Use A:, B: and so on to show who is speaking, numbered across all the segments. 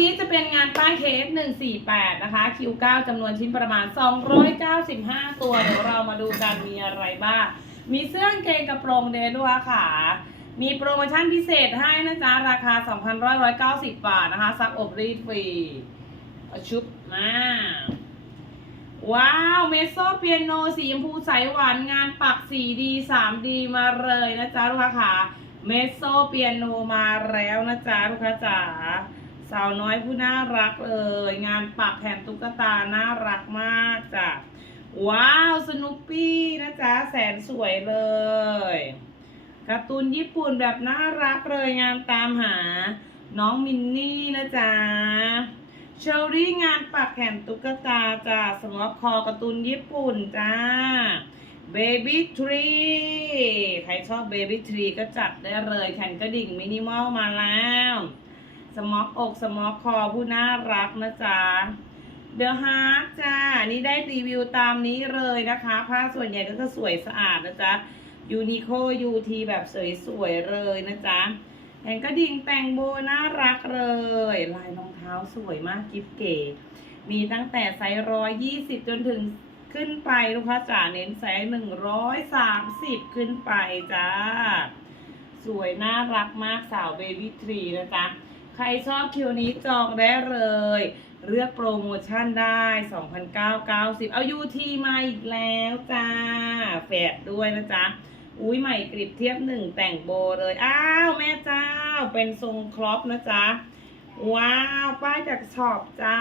A: นี้จะเป็นงานป้ายเคส148 นะคะคิว9จำนวนชิ้นประมาณ 295 ตัว เดี๋ยวเรามาดูกันมีอะไรบ้าง มีเสื้อกางเกงกระโปรงเดนด้วยค่ะ มีโปรโมชั่นพิเศษให้นะจ๊ะ ราคา 2,190 บาทนะคะ ซักอบรีดฟรี ชุบมาว้าว เมโซเปียโนสีชมพูใสหวานงานปัก 4D 3D มาเลยนะจ๊ะ ลูกค้าค่ะ เมโซเปียโนมาแล้วนะจ๊ะ ลูกค้าจ๋า สาวน้อยผู้น่ารักเลย งานปักแถมตุ๊กตาน่ารักมากจ้ะว้าวสนุปปี้นะจ๊ะแสนสวยเลยการ์ตูนญี่ปุ่นแบบน่ารักเลยงานตามหา น้องมินนี่นะจ๊ะเชอรี่งานปักแขนตุ๊กตาจ้าสมอคอการ์ตูนญี่ปุ่นจ้าเบบี้ทรีใครชอบเบบี้ทรีก็จัดได้เลยแขนกระดิ่งมินิมอลมาแล้ว สมอกอกสมอกคอผู้น่ารักนะจ๊ะเดอะฮาร์ดจ้า นี่ได้รีวิวตามนี้เลยนะคะ ผ้าส่วนใหญ่ก็คือสวยสะอาดนะจ๊ะยูนิโคยูทีแบบสวยๆเลยนะจ๊ะแขนกระดิ่งแต่งโบน่ารักเลย ลายรองเท้าสวยมากกิฟเก๋มีตั้งแต่ไซส์ร้อยยี่สิบจนถึงขึ้นไปลูกค้าจ๋าเน้นไซส์หนึ่งร้อยสามสิบขึ้นไปจ้า สวยน่ารักมากสาวเบบี้ทรีนะจ๊ะ ใครชอบคิวนี้จองได้เลย เลือกโปรโมชั่นได้ 2,990 เอายูทีมาอีกแล้วจ้า แฝดด้วยนะจ๊ะ อุ้ยใหม่กริบเทียบหนึ่งแต่งโบเลย อ้าว แม่เจ้า เป็นทรงครอปนะจ๊ะ ว้าว ป้ายจากช็อปจ้า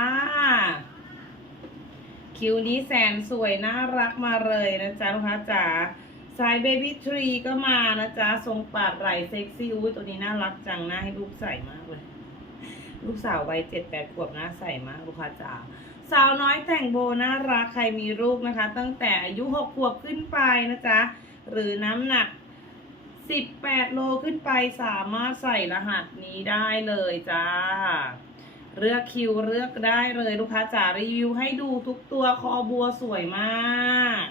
A: คิวนี้แสนสวยน่ารักมาเลยนะจ๊ะลูกค้าจ๋าสายเบบี้ทรีก็มานะจ๊ะ ทรงปาดไหล่เซ็กซี่อุ้ยตัวนี้น่ารักจังน่าให้ลูกใส่มากเลย ลูกสาววัยเจ็ดแปดขวบน่าใส่มากลูกค้าจ๋าสาวน้อยแต่งโบน่ารักใครมีลูกนะคะ ตั้งแต่อายุหกขวบขึ้นไปนะจ๊ะหรือน้ำหนัก18โลขึ้นไปสามารถใส่รหัสนี้ได้เลยจ้าเลือกคิวเลือกได้เลยลูกค้าจ๋ารีวิวให้ดูทุกตัวคอบัวสวยมาก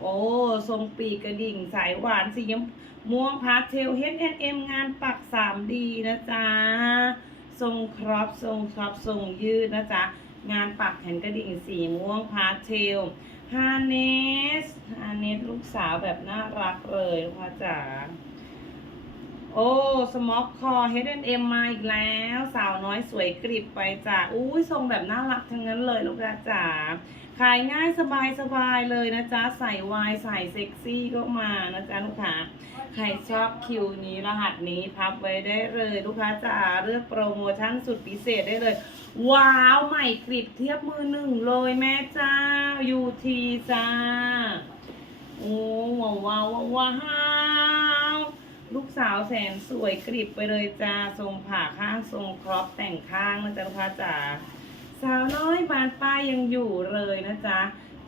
A: โอ้ทรงปีกกระดิ่งสายหวานสีม่วงพาสเทล H&M งานปัก 3D นะจ๊ะ ทรงครอปทรงครอปทรงยืดนะจ๊ะ งานปักแขนกระดิ่งสีม่วงพาสเทลฮาเนสฮาเนสลูกสาวแบบน่ารักเลยลูกค้าจ๋า โอ้ สมอกคอ H&M มมาอีกแล้ว สาวน้อยสวยกริบไปจ้ะอุ้ยทรงแบบน่ารักทั้งนั้นเลยลูกค้าจ๋าขายง่ายสบายสบายเลยนะจ๊ะ ใส่วายใส่เซ็กซี่ก็มานะจ๊ะลูกค้าใครชอบคิวนี้รหัสนี้พับไว้ได้เลยลูกค้าจ๋าเลือกโปรโมชั่นสุดพิเศษได้เลย ว้าวใหม่กริบเทียบมือหนึ่งเลยแม่เจ้ายูทีจ้าโอ้ว้าวว้าวว้าว ลูกสาวแสนสวยกริบไปเลยจ้าทรงผ่าข้างทรงครอปแต่งข้างนะจ๊ะลูกค้าจ๋าสาวน้อยบานป้ายยังอยู่เลยนะจ๊ะ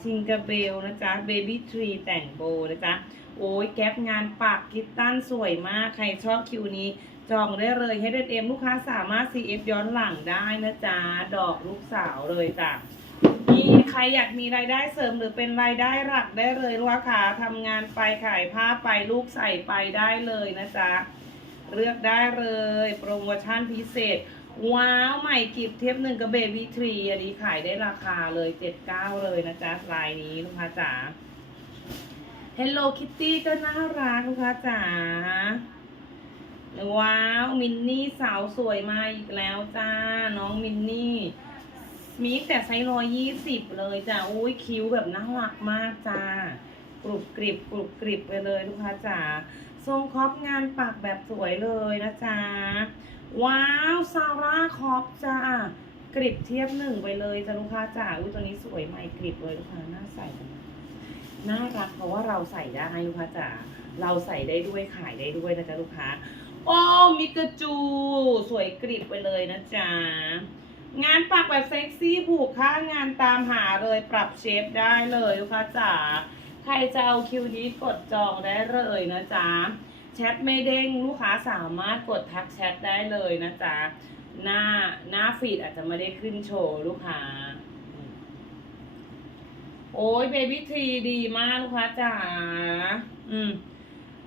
A: ทิงกระเบลนะจ๊ะเบบี้ทรีแต่งโบนะจ๊ะโอ้ยแก๊ปงานปักกิตตันสวยมาก ใครชอบคิวนี้ จองได้เลย H&M ลูกค้าสามารถ CF ย้อนหลังได้นะจ๊ะ ดอกลูกสาวเลยจ้ะ ใครอยากมีรายได้เสริมหรือเป็นรายได้หลักได้เลยลูกค้าทำงานไปขายผ้าไปลูกใส่ไปได้เลยนะจ๊ะเลือกได้เลย โปรโมชั่นพิเศษ ว้าวใหม่กิบเทียบหนึ่งกับเบบี้ทรีอันนี้ขายได้ราคาเลยเจ็ดเก้าเลยนะจ๊ะลายนี้ลูกค้าจ๋า Hello Kitty ก็น่ารักลูกค้าจ๋าว้าวมินนี่สาวสวยมาอีกแล้วจ้า น้องมินนี่ มีแต่ไซส์ร้อยยี่สิบเลยจ้าอุ้ยคิ้วแบบน่ารักมากจ้ากรุบกริบกรุบกริบไปเลยลูกค้าจ๋าทรงครอปงานปักแบบสวยเลยนะจ๊ะว้าวซาร่าครอปจ้ากริบเทียบหนึ่งไปเลยจ้าลูกค้าจ๋าอุ้ยตัวนี้สวยใหม่กริบเลยลูกค้าน่าใส่น่ารักเพราะว่าเราใส่ได้ลูกค้าจ๋าเราใส่ได้ด้วยขายได้ด้วยนะจ๊ะลูกค้าโอ้มิกาจู สวยกริบไปเลยนะจ๊ะ งานปักแบบเซ็กซี่ผูกข้างานตามหาเลยปรับเชฟได้เลยลูกค้าจ๋าใครจะเอาคิวนี้กดจองได้เลยนะจ๊ะแชทไม่เด้งลูกค้าสามารถกดทักแชทได้เลยนะจ๊ะหน้าหน้าฟีดอาจจะไม่ได้ขึ้นโชว์ลูกค้า โอ้ยเบบี้ทรีดีมากลูกค้าจ๋าอืม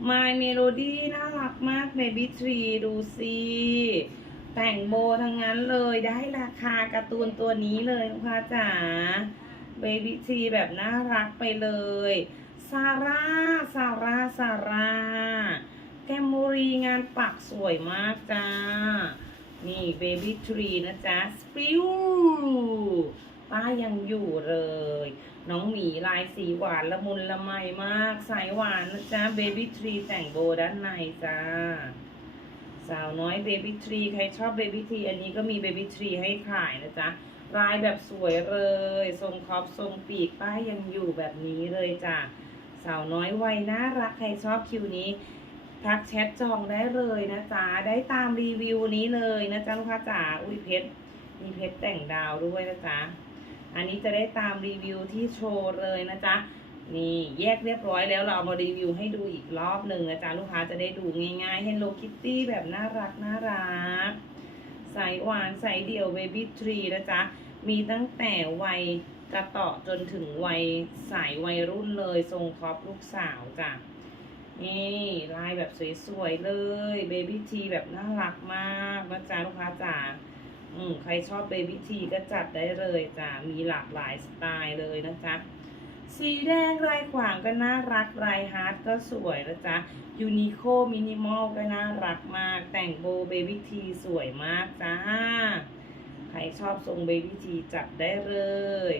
A: My Melody น่ารักมาก Baby Tree ดูสิ แต่งโบทั้งนั้นเลยได้ราคาการ์ตูนตัวนี้เลยลูกค้าจ๋าเบบี้ทีแบบน่ารักไปเลยซาร่าซาร่าซาร่าแกมมูรีงานปักสวยมากจ้า นี่เบบี้ทรีนะจ๊ะสปิวป้ายังอยู่เลย น้องหมีลายสีหวานละมุนละไมมาก สายหวานนะจ๊ะเบบี้ทรีแต่งโบด้านในจ้า สาวน้อยเบบี้ทรีใครชอบเบบี้ทรีอันนี้ก็มีเบบี้ทรีให้ขายนะจ๊ะลายแบบสวยเลย ทรงครอบทรงปีกป้ายังอยู่แบบนี้เลยจ้ะสาวน้อยวัยน่ารักใครชอบคิวนี้ทักแชทจองได้เลยนะจ๊ะได้ตามรีวิวนี้เลยนะจ๊ะลูกค้าจ๋าอุ้ยเพชรมีเพชรแต่งดาวด้วยนะจ๊ะอันนี้จะได้ตามรีวิวที่โชว์เลยนะจ๊ะ นี่แยกเรียบร้อยแล้วเราเอามารีวิวให้ดูอีกรอบหนึ่งนะจ๊ะลูกค้าจะได้ดูง่ายๆ Hello Kitty แบบน่ารักน่ารักสายหวานสายเดี่ยว Baby Tree นะจ๊ะ มีตั้งแต่วัยกระต่อจนถึงวัยสายวัยรุ่นเลยทรงครอบลูกสาวจ้ะนี่ลายแบบสวยๆเลยเบบี้ทีแบบน่ารักมากนะจ๊ะลูกค้าจ๋าอืมใครชอบเบบี้ทีก็จัดได้เลยจ้ะมีหลากหลายสไตล์เลยนะจ๊ะ สีแดงลายขวางก็น่ารักลายฮาร์ดก็สวยนะจ๊ะยูนิโคมินิมอลก็น่ารักมาก แต่งโบเบบี้ทีสวยมากจ้า ใครชอบทรงเบบี้ทีจัดได้เลย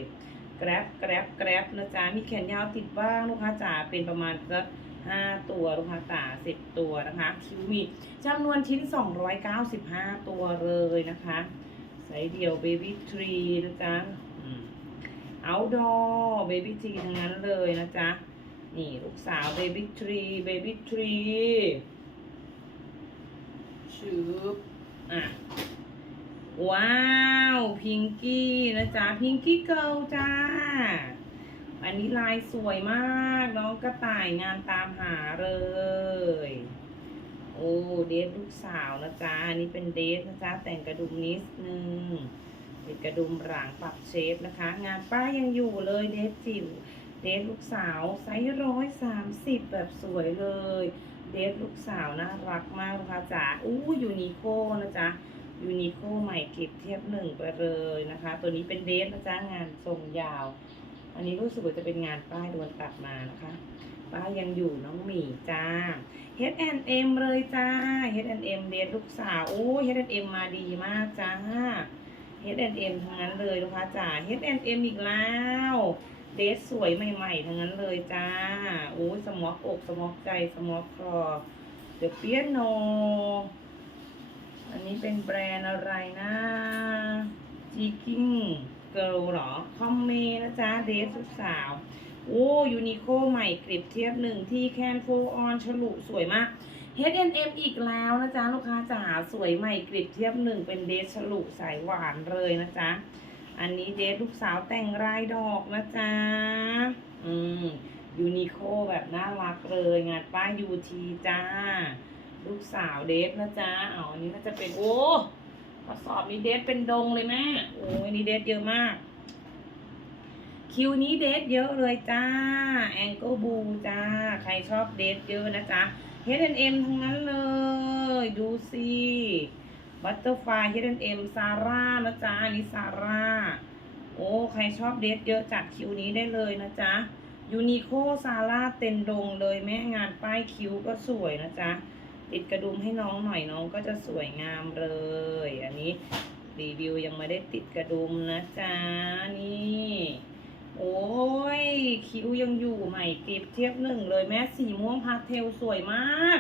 A: แกร็บแกร็บแกร็บนะจ๊ะมีแขนยาวติดบ้างลูกค้าจ๋าเป็นประมาณสักห้าตัวลูกค้าจ๋าสิบตัวนะคะคิวมีจำนวนชิ้น295ตัวเลยนะคะไซส์เดียวเบบี้ทรีนะจ๊ะ เอาดอเบบี้ทรีทั้งนั้นเลยนะจ๊ะ นี่ลูกสาวเบบี้ทรีเบบี้ทรีชืบอะ ว้าว พิงกี้นะจ๊ะ พิงกี้เกิลจ้า อันนี้ลายสวยมากน้องกระต่ายงานตามหาเลย โอ้ เดทลูกสาวนะจ๊ะ อันนี้เป็นเดทนะจ๊ะ แต่งกระดุมนิดนึงเป็นกระดุมหลังปรับเชฟนะคะ งานป้ายังอยู่เลยเดทจิ๋วเดทลูกสาวไซส์ร้อยสามสิบแบบสวยเลย เดทลูกสาวน่ารักมากนะคะจ๋าอู้ยูนิโคนะจ๊ะยูนิโคใหม่เก็บเทียบหนึ่งไปเลยนะคะ ตัวนี้เป็นเดทนะจ๊ะงานทรงยาว อันนี้รู้สึกว่าจะเป็นงานป้ายโดนตัดมานะคะ ป้ายยังอยู่น้องหมีจ้า H&M เลยจ้า H&M เดทลูกสาวโอ้ H&M มาดีมากจ้า H&M ทั้งนั้นเลยลูกค้าจ้า H&M อีกแล้วเดทสวยใหม่ๆทั้งนั้นเลยจ้าโอ้ยสมอกอกสมอกใจสมอกคอเดี๋ยวเปียโน อันนี้เป็นแบรนด์อะไรนะจีกิ้งเกิลหรอ คอมเมนะจ๊ะเดทลูกสาว โอ้ยูนิโคใหม่กริบเทียบหนึ่งที่แคนโฟออนฉลุสวยมาก H&M อีกแล้วนะจ๊ะลูกค้าจ๋าสวยใหม่กริบเทียบหนึ่งเป็นเดทฉลุสายหวานเลยนะจ๊ะอันนี้เดทลูกสาวแต่งรายดอกนะจ๊ะอืมยูนิโคแบบน่ารักเลยงานป้ายูทีจ้า ลูกสาวเดทนะจ๊ะอ๋ออันนี้น่าจะเป็นโอ้กระสอบนี้เดทเป็นดงเลยแม่โอ้ยนี่เดทเยอะมาก คิวนี้เดทเยอะเลยจ้าแองเกิลบูจ้า ใครชอบเดทเยอะนะจ๊ะ H&M ทั้งนั้นเลย ดูสิบัตเตอร์ไฟ H&M ซาร่านะจ๊ะอันนี้ซาร่าโอ้ใครชอบเดทเยอะจัดคิวนี้ได้เลยนะจ๊ะยูนิโคซาร่าเต็นดงเลยแม่งานป้ายคิวก็สวยนะจ๊ะ ติดกระดุมให้น้องหน่อยน้องก็จะสวยงามเลย อันนี้รีวิวยังไม่ได้ติดกระดุมนะจ๊ะ นี่ โอ้ย คิ้วยังอยู่ใหม่เก็บเทียบหนึ่งเลยแม่สีม่วงพาสเทลสวยมาก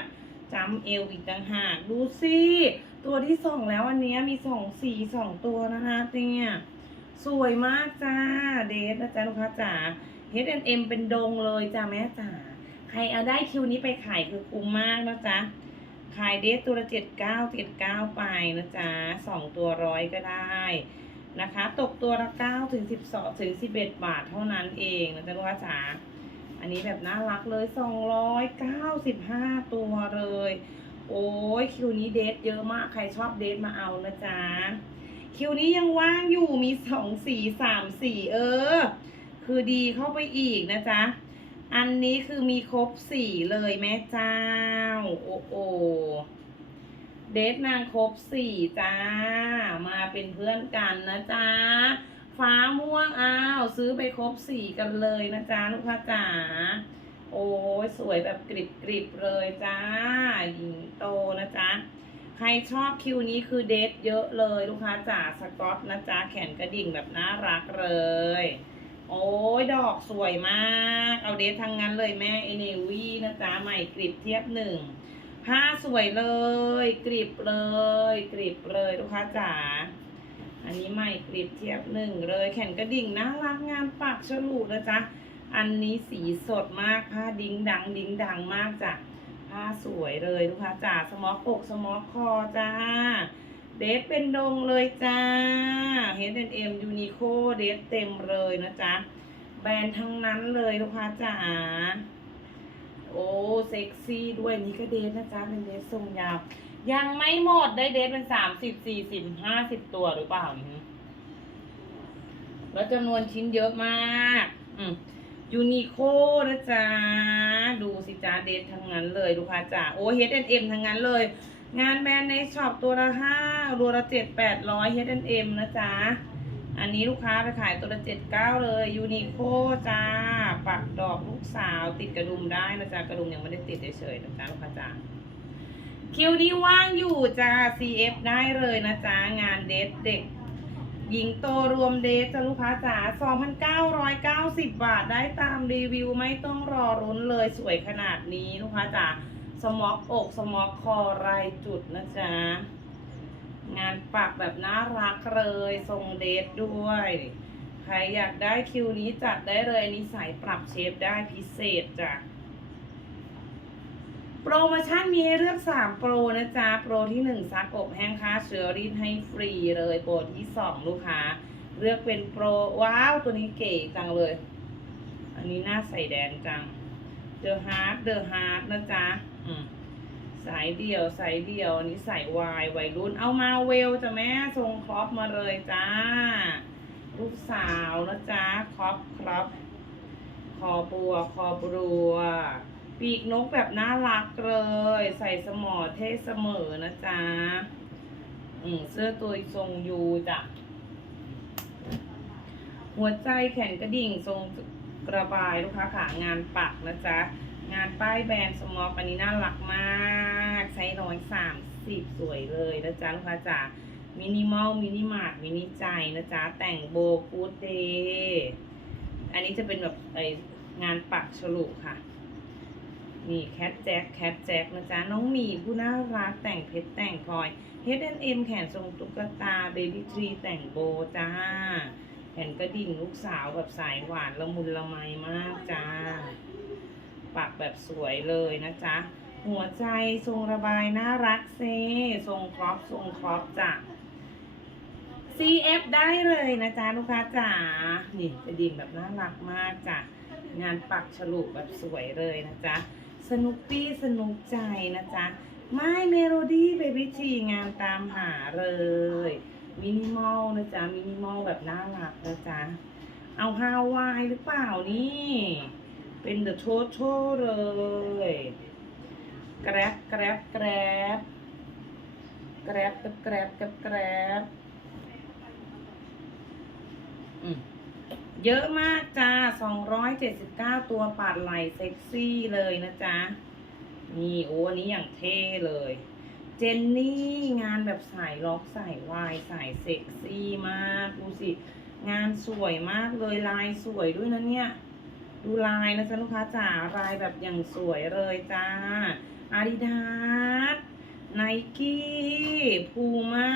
A: จำเอวอีกต่างหากดูสิตัวที่สองแล้วอันนี้มีสองสีสองตัวนะคะเนี่ยสวยมากจ้าเดทนะจ๊ะลูกค้าจ๋า H&M เป็นดงเลยจ้าแม่จ๋าใครเอาได้คิวนี้ไปขายคือคุ้มมากนะจ๊ะขายเดทตัวละเจ็ดเก้าเจ็ดเก้าไปนะจ๊ะสองตัวร้อยก็ได้ นะคะ ตกตัวละเก้าถึงสิบสองถึงสิบเอ็ดบาทเท่านั้นเองนะจ๊ะลูกค้าจ๋าอันนี้แบบน่ารักเลยสองร้อยเก้าสิบห้าตัวเลย โอ้ยคิวนี้เดทเยอะมากใครชอบเดทมาเอานะจ๊ะคิวนี้ยังว่างอยู่มีสองสีสามสีเออ คือดีเข้าไปอีกนะจ๊ะ อันนี้คือมีครบสี่เลยแม่เจ้า โอ้โอ เดทนางครบสี่จ้า มาเป็นเพื่อนกันนะจ๊ะฟ้าม่วงอ้าว ซื้อไปครบสี่กันเลยนะจ๊ะลูกค้าจ๋า โอ้ยสวยแบบกริบกริบเลยจ้าหญิงโตนะจ๊ะ ใครชอบคิวนี้คือเดทเยอะเลยลูกค้าจ๋าสกอตนะจ๊ะ แขนกระดิ่งแบบน่ารักเลย โอ้ยดอกสวยมาก เอาเดททั้งนั้นเลยแม่เอเนวีนะจ๊ะ ใหม่กริบเทียบหนึ่ง ผ้าสวยเลยกริบเลยกริบเลยลูกค้าจ๋าอันนี้ใหม่กริบเทียบหนึ่งเลย แขนกระดิ่งน่ารักงานปักฉลุนะจ๊ะอันนี้สีสดมากผ้าดิ้งดังดิ้งดังมากจ้ะผ้าสวยเลยลูกค้าจ๋าสมอกอกสมอคอจ้าเดทเป็นดงเลยจ้า H&M Uniqlo เดทเต็มเลยนะจ๊ะแบรนด์ทั้งนั้นเลยลูกค้าจ๋า โอ้เซ็กซี่ด้วยนี่ก็เดทนะจ๊ะเป็นเดททรงยาว ยังไม่หมดได้เดทเป็นสามสิบสี่สิบห้าสิบตัวหรือเปล่าแล้วจำนวนชิ้นเยอะมากอืมยูนิโคนะจ๊ะ ดูสิจ้าเดททั้งนั้นเลยลูกค้าจ๋าโอ้เฮดเอ็นเอ็มทั้งนั้นเลย งานแบรนด์ในช็อปตัวละห้าตัวละเจ็ดแปดร้อยเฮดเอ็นเอ็มนะจ๊ะ อันนี้ลูกค้าไปขายตัวละเจ็ดเก้าเลยยูนิโคจ้า ปักดอกลูกสาว ติดกระดุมได้นะจ๊ะกระดุมยังไม่ได้ติดเฉยๆนะจ๊ะลูกค้าจ๋าคิวนี้ว่างอยู่จ้า CF ได้เลยนะจ๊ะงานเดทเด็ก หญิงโตรวมเดทจ้ะลูกค้าจ๋า2,990 บาทได้ตามรีวิวไม่ต้องรอรุ้นเลยสวยขนาดนี้ลูกค้าจ๋าสมอกอกสมอกคอลายจุดนะจ๊ะงานปักแบบน่ารักเลยทรงเดทด้วย ใครอยากได้คิวนี้จัดได้เลยอันนี้ใส่ปรับเชฟได้พิเศษจ้ะโปรโมชั่นมีให้เลือก 3 โปรนะจ๊ะ โปรที่ 1 ซักอบแห้งค่าเชื้อรีดให้ฟรีเลย โปรที่ 2 ลูกค้า เลือกเป็นโปร ว้าว ตัวนี้เก๋จังเลย อันนี้หน้าใส่แดงจังเดอะฮาร์ดเดอะฮาร์ดนะจ๊ะสายเดี่ยวสายเดี่ยว อันนี้ใส่วายวัยรุ่นเอามาเวลจ้ะแม่ทรงครอปมาเลยจ้า ลูกสาวนะจ๊ะครอปครับคอบัวคอบัว ปีกนกแบบน่ารักเลย ใส่สมอเท่เสมอนะจ๊ะอืมเสื้อตัวทรงยูจ้ะหัวใจแขนกระดิ่งทรงกระบายลูกค้าขางานปักนะจ๊ะ งานป้ายแบรนด์สมอปอันนี้น่ารักมากไซส์ร้อยสามสิบสวยเลยนะจ๊ะลูกค้าจ๋า มินิมอลมินิมาร์ทมินิใจนะจ๊ะ แต่งโบกูดเดย์อันนี้จะเป็นแบบไองานปักฉลุค่ะ นี่แคทแจ็คแคทแจ็คนะจ๊ะ น้องหมีผู้น่ารักแต่งเพชรแต่งพลอย H&M แขนทรงตุ๊กตาเบบี้ทรีแต่งโบจ้า แขนกระดิ่งลูกสาวแบบสายหวานละมุนละไมมากจ้า ปักแบบสวยเลยนะจ๊ะ หัวใจทรงระบายน่ารักเซทรงครอปทรงครอปจ้ะ CF ได้เลยนะจ๊ะลูกค้าจ๋า นี่กระดิ่งแบบน่ารักมากจ้ะ งานปักฉลุแบบสวยเลยนะจ๊ะ สนุกปี้สนุกใจนะจ๊ะ ไม่เมโลดี้เบบี้ทีงานตามหาเลย มินิมอลนะจ๊ะ มินิมอลแบบน่ารักนะจ๊ะ เอาฮาวายหรือเปล่านี่ เป็นเดอะโทโทเลย แกร็บแกร็บแกร็บแกร็บแกร็บแกร็บแกร็บเยอะมากจ้า279ตัวปาดไหลเซ็กซี่เลยนะจ๊ะ นี่โอ้อันนี้อย่างเท่เลย เจนนี่งานแบบสายล็อกสายวายสายเซ็กซี่มากดูสิ งานสวยมากเลยลายสวยด้วยนะเนี่ย ดูลายนะจ๊ะลูกค้าจ๋าลายแบบอย่างสวยเลยจ้า อาดิดาสไนกี้พูม่า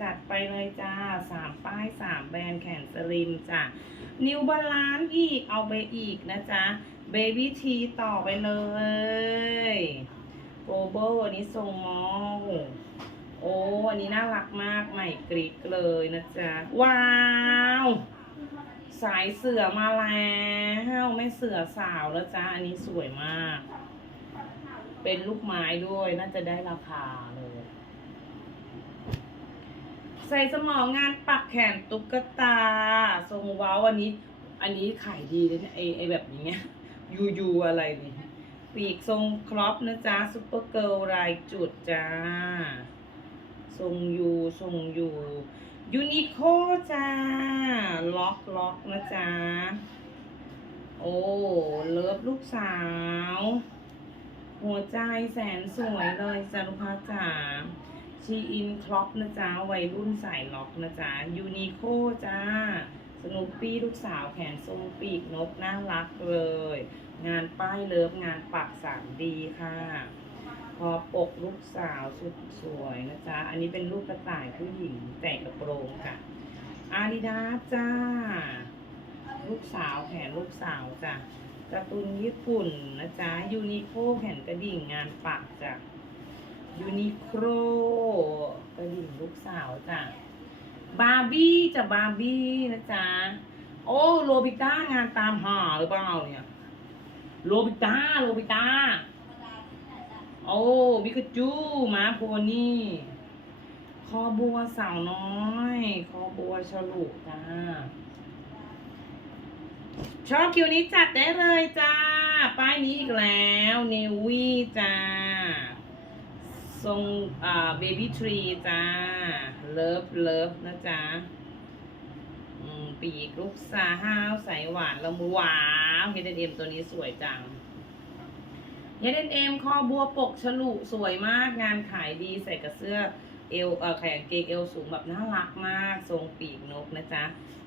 A: จัดไปเลยจ้าสามป้ายสามแบรนด์แขนสลิมจ้ะนิวบาลานอีกเอาไปอีกนะจ๊ะเบบี้ทีต่อไปเลยโกโบอันนี้ทรงมอลโอ้อันนี้น่ารักมากใหม่กริกเลยนะจ๊ะ ว้าว สายเสือมาแล้วไม่เสือสาวแล้วจ้าอันนี้สวยมาก เป็นลูกไม้ด้วยน่าจะได้ราคาเลย ใส่สมองงานปักแขนตุ๊กตา ทรงว้าอันนี้ อันนี้ขายดีเลยนะไอไอแบบนี้เงี้ยยูยูอะไรนี่ปีกทรงครอปนะจ๊ะซุปเปอร์เกิร์ลลายจุดจ้า ทรงยูทรงยูยูนิโคจ้า ล็อกล็อกนะจ๊ะ โอ้ เลิฟลูกสาว หัวใจแสนสวยเลยจ้าลูกค้าจ๋าชีอินคล็อปนะจ๊ะวัยรุ่นสายล็อกนะจ๊ะยูนิโคจ้าสนุปปี้ลูกสาวแขนทรงปีกนกน่ารักเลย งานป้ายเลิฟงานปักสามดีค่ะ พอปกลูกสาวสุดสวยนะจ๊ะอันนี้เป็นลูกกระต่ายผู้หญิงแต่กระโปรงค่ะ อาดิดาจ้า ลูกสาวแขนลูกสาวจ้ะ การ์ตูนญี่ปุ่นนะจ๊ะยูนิโคแขนกระดิ่งงานปักจ้ะยูนิโครกระดิ่งลูกสาวจ้ะบาร์บี้จ้ะบาร์บี้นะจ๊ะ โอ้โรบิต้างานตามหาหรือเปล่าเนี่ยโรบิต้าโรบิต้าโอ้บิกจูมาโพนี่คอบัวสาวน้อย คอบัวฉลุจ้า ชอบคิวนี้จัดได้เลยจ้า ป้ายนี้อีกแล้วเนวี่จ้า ทรงอ่าเบบี้ทรีจ้า เลิฟเลิฟนะจ๊ะอืมปีกลูกสาห้าวใสหวานละมุนว้าวเฮดเอ็มตัวนี้สวยจัง H&M คอบัวปกฉลุสวยมากงานขายดีใส่กับเสื้อเอวเออแขนเกงเอวสูงแบบน่ารักมาก ทรงปีกนกนะจ๊ะ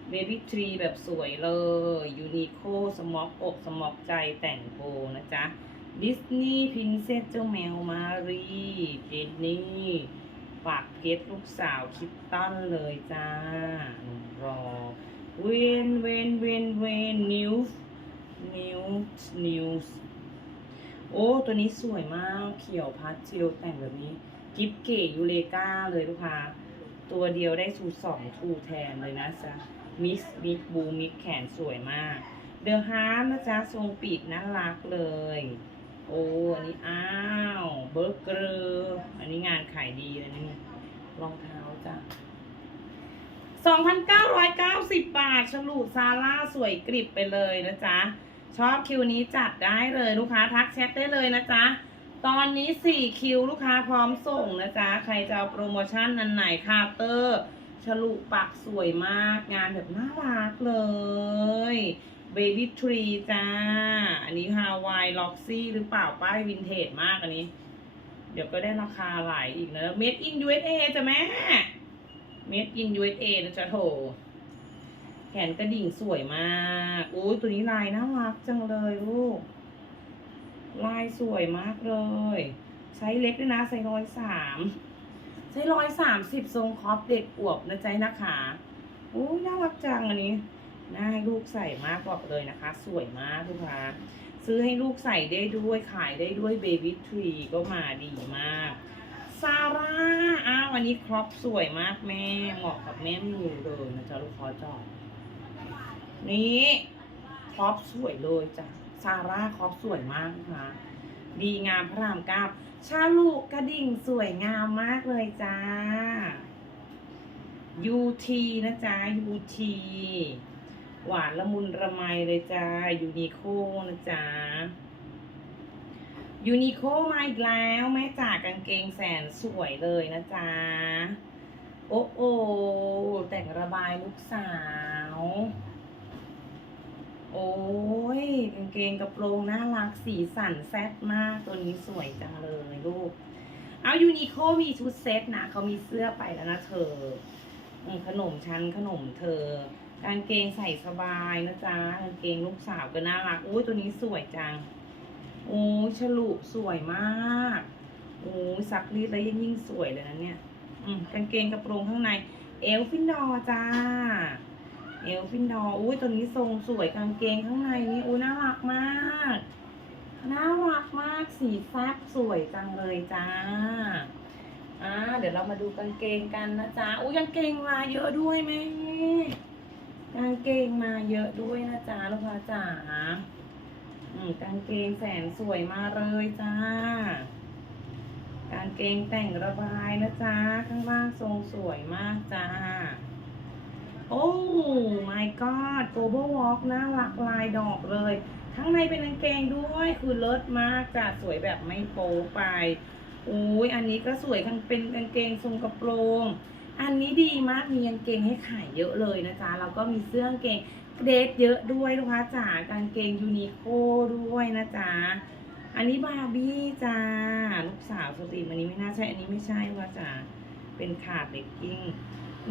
A: เบบี้ทรีแบบสวยเลยยูนิโคสมอกอกสมอกใจแต่งโบนะจ๊ะ ดิสนีย์พินเซสเจ้าแมวมารีเจนนี่ฝากเพชรลูกสาวคิตตันเลยจ้ารอ เวนเวนเวนเวนนิวส์นิวส์นิวส์โอ้ ตัวนี้สวยมากเขียวพัดเจลแต่งแบบนี้ กิฟเก๋ยูเลกาเลยลูกค้า ตัวเดียวได้ชูสองทูแทนเลยนะจ๊ะ มิกมิกบูมิกแขนสวยมาก เดอะฮาร์มนะจ๊ะทรงปีกน่ารักเลย โอ้อันนี้อ้าวเบอร์เกอร์อันนี้งานขายดีเลยนะนี่รองเท้าจ้ะ2,990 บาท ฉลูซาร่าสวยกริบไปเลยนะจ๊ะ ชอบคิวนี้จัดได้เลยลูกค้าทักแชทได้เลยนะจ๊ะ ตอนนี้ 4 คิวลูกค้าพร้อมส่งนะจ๊ะ ใครจะเอาโปรโมชั่นนันไหนคาเตอร์ ฉลุปักสวยมาก งานแบบน่ารักเลย Baby Tree จ้า อันนี้ฮาวายล็อกซี่หรือเปล่าป้ายวินเทจมากอันนี้ เดี๋ยวก็ได้ราคาหลายอีกนะ Made in USA จ้ะแม่ Made in USA นะจ๊ะโถแขนกระดิ่งสวยมากอุ้ยตัวนี้ลายน่ารักจังเลยลูก ลายสวยมากเลย ใช้เล็กด้วยนะ ใส่ร้อยสาม ใช้ร้อยสามสิบทรงคอปเด็กอวบนะใจนะคะอุ้ยน่ารักจังอันนี้น่าให้ลูกใส่มากบอกเลยนะคะ สวยมากลูกค้าซื้อให้ลูกใส่ได้ด้วยขายได้ด้วยเบบี้ทรีก็มาดีมากซาร่าอ้าววันนี้ครอปสวยมากแม่เหมาะกับแม่มิวเลยนะจ๊ะลูกค้าจอดนี่ครอปสวยเลยจ้ะซาร่าครอปสวยมากนะคะ ดีงามพระรามเก้าชาลูกกระดิ่งสวยงามมากเลยจ้า UT นะจ๊ะ UT หวานละมุนระไมเลยจ้า ยูนิโคนะจ๊ะยูนิโคมาอีกแล้วแม่จากกางเกงแสนสวยเลยนะจ๊ะ โอ้โอแต่งระบายลูกสาว อ้ยกางเกงกระโปรงน่ารักสีสันแซ่บมากตัวนี้สวยจังเลยลูก เอายูนิโคมีชุดเซ็ตนะเขามีเสื้อไปแล้วนะเธอขนมชั้นขนมเธอกางเกงใส่สบายนะจ๊ะกางเกงลูกสาวก็น่ารักอุ้ยตัวนี้สวยจังโอ้ยฉลุสวยมากโอ้ยซักรีดแล้วยังยิ่งสวยเลยนะเนี่ยอืกางเกงกระโปรงข้างใน เอลฟินดอร์จ้า เอลฟินดอร์อุ้ยตัวนี้ทรงสวยกางเกงข้างในนี่อุ้ยน่ารักมาก น่ารักมากสีแฟบสวยจังเลยจ้าอ่าเดี๋ยวเรามาดูกางเกงกันนะจ๊ะอุ้ยกางเกงมาเยอะด้วยแม่กางเกงมาเยอะด้วยนะจ๊ะลูกค้าจ๋าอืมกางเกงแสนสวยมาเลยจ้า กางเกงแต่งระบายนะจ๊ะข้างล่างทรงสวยมากจ้า โอ้ my god global walk น่ารักลายดอกเลยข้างในเป็นกางเกงด้วยคือเลิศมากจ้ะสวยแบบไม่โป๊ไปอุ้ยอันนี้ก็สวยกางเป็นกางเกงทรงกระโปรง อันนี้ดีมากมีกางเกงให้ขายเยอะเลยนะจ๊ะแล้วก็มีเสื้อกางเกงเดรสเยอะด้วยลูกค้าจ๋ากางเกงยูนิโคด้วยนะจ๊ะอันนี้บาร์บี้จ้าลูกสาวสตรีมอันนี้ไม่น่าใช่อันนี้ไม่ใช่ว่าจ๋าเป็นขาดเด็กกิ้ง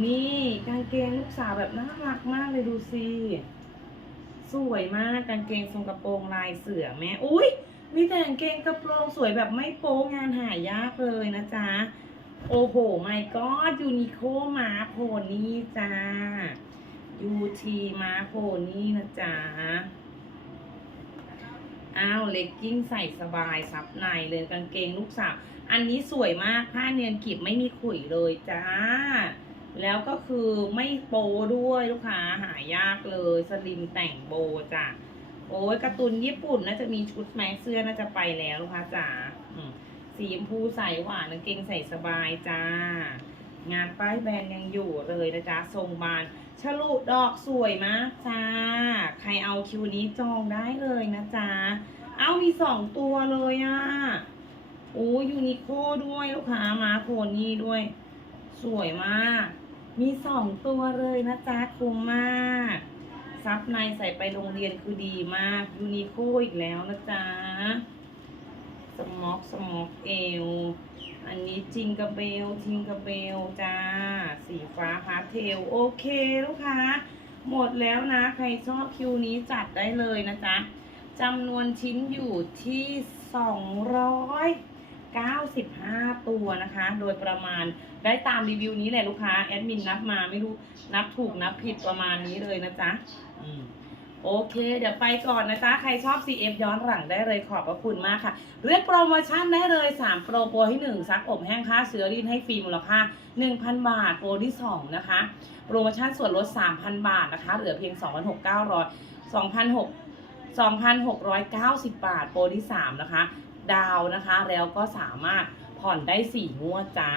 A: นี่กางเกงลูกสาวแบบน่ารักมากเลยดูสิสวยมากกางเกงทรงกระโปรงลายเสือแม่อุ้ยมีแต่กางเกงกระโปรงสวยแบบไม่โป๊งานหายากเลยนะจ๊ะโอ้โหไม่ก็ยูนิโคมาโพนี่จ้ายูทีมาโพนี่นะจ๊ะอ้าวเลกกิ้งใส่สบายซับในเลยกางเกงลูกสาว อันนี้สวยมากผ้าเนียนกริบไม่มีขุยเลยจ้า แล้วก็คือไม่โปด้วยลูกค้าหายากเลยสลิมแต่งโบจ้ะโอ้ยการ์ตูนญี่ปุ่นน่าจะมีชุดแมสเสื้อน่าจะไปแล้วลูกค้าจ๋าสีชมพูใสหวานกางเกงใส่สบายจ้า งานป้ายแบรนด์ยังอยู่เลยนะจ๊ะทรงบานฉลุดอกสวยมากจ้า ใครเอาคิวนี้จองได้เลยนะจ๊ะเอามีสองตัวเลยอะโอ้ยูนิโคด้วยลูกค้ามาโพนี่ด้วย สวยมาก มีสองตัวเลยนะจ๊ะคุ้มมากซับในใส่ไปโรงเรียนคือดีมากยูนิโคอีกแล้วนะจ๊ะสมอกสมอกเอว อันนี้จิงกระเบลจิงกระเบลจ้า สีฟ้าพาสเทล โอเคลูกค้า หมดแล้วนะ ใครชอบคิวนี้จัดได้เลยนะจ๊ะจำนวนชิ้นอยู่ที่สองร้อย 95 ตัวนะคะ โดยประมาณได้ตามรีวิวนี้แหละลูกค้าแอดมินนับมาไม่รู้นับถูกนับผิดประมาณนี้เลยนะจ๊ะอืมโอเค เดี๋ยวไปก่อนนะจ๊ะ ใครชอบ CF ย้อนหลังได้เลยขอบพระคุณมากค่ะ เลือกโปรโมชั่นได้เลย 3 โปรโปรที่ 1 ซักอบแห้งค่าเชื้อรีดให้ฟรีมูลค่า 1,000 บาท โปรที่ 2 นะคะ โปรโมชั่นส่วนลด 3,000 บาทนะคะ เหลือเพียง 2,600 2,690 บาท โปรที่ 3 นะคะ ดาวนะคะ แล้วก็สามารถผ่อนได้ 4 งวดจ้า